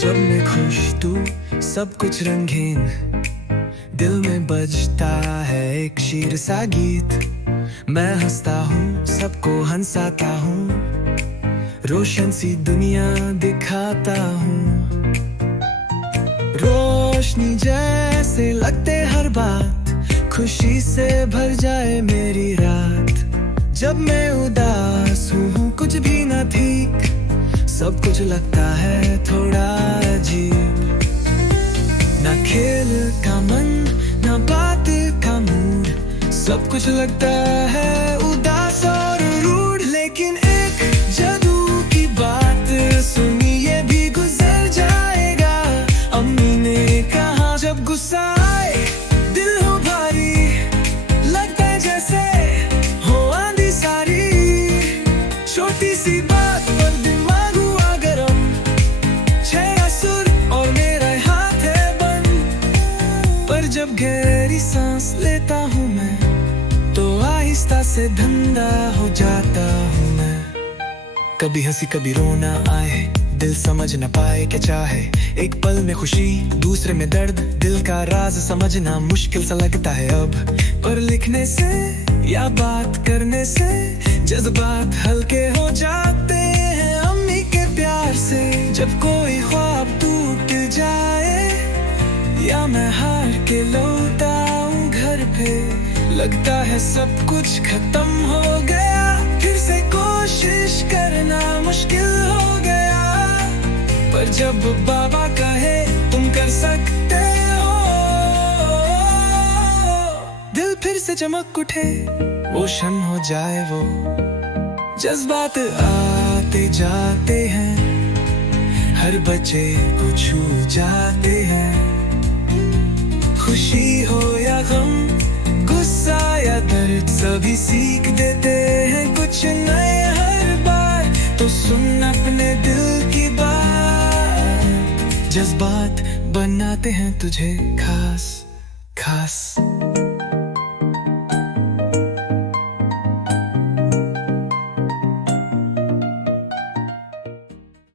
जब मैं खुश तू सब कुछ रंगीन, दिल में बजता है एक शीर सा गीत। मैं हंसता हूँ सबको हंसाता हूँ, रोशन सी दुनिया दिखाता हूँ। रोशनी जैसे लगते हर बात, खुशी से भर जाए मेरी रात। जब मैं उदास हूँ कुछ भी न ठीक, सब कुछ लगता है थोड़ा अजीब। ना खेल का मन ना बात का मूड, सब कुछ लगता है उदास और रूड। लेकिन एक जादू की बात सुनी, ये भी गुजर जाएगा। अम्मी ने कहा जब गुस्सा आए दिल हो भारी, लगता है जैसे हो आंधी सारी। छोटी सी बात पर दिमाग हुआ गरम, चेहरा सुर और मेरा हाथ है बंद। पर जब गहरी सांस लेता हूँ मैं, तो आहिस्ता से धंधा हो जाता हूँ मैं। कभी हंसी कभी रोना आए, दिल समझ न पाए क्या चाहे। एक पल में खुशी दूसरे में दर्द, दिल का राज समझना मुश्किल सा लगता है अब। पर लिखने से या बात करने से जज्बात हल्के हो जाते हैं। अम्मी के प्यार से जब कोई ख्वाब टूट जाए, या मैं हार के लौटा हूँ घर पे, लगता है सब कुछ खत्म हो गया। फिर से कोशिश करना मुश्किल हो गया। पर जब बाबा कहे तुम कर सकते हो, दिल फिर से चमक उठे, रोशन हो जाए वो। जज्बात आते जाते हैं, हर बच्चे को छू जाते हैं। खुशी हो या गम, गुस्सा या दर्द, सभी सीख देते हैं कुछ नए हर बार। तो सुन अपने दिल की बात, जज्बात बनाते हैं तुझे खास खास।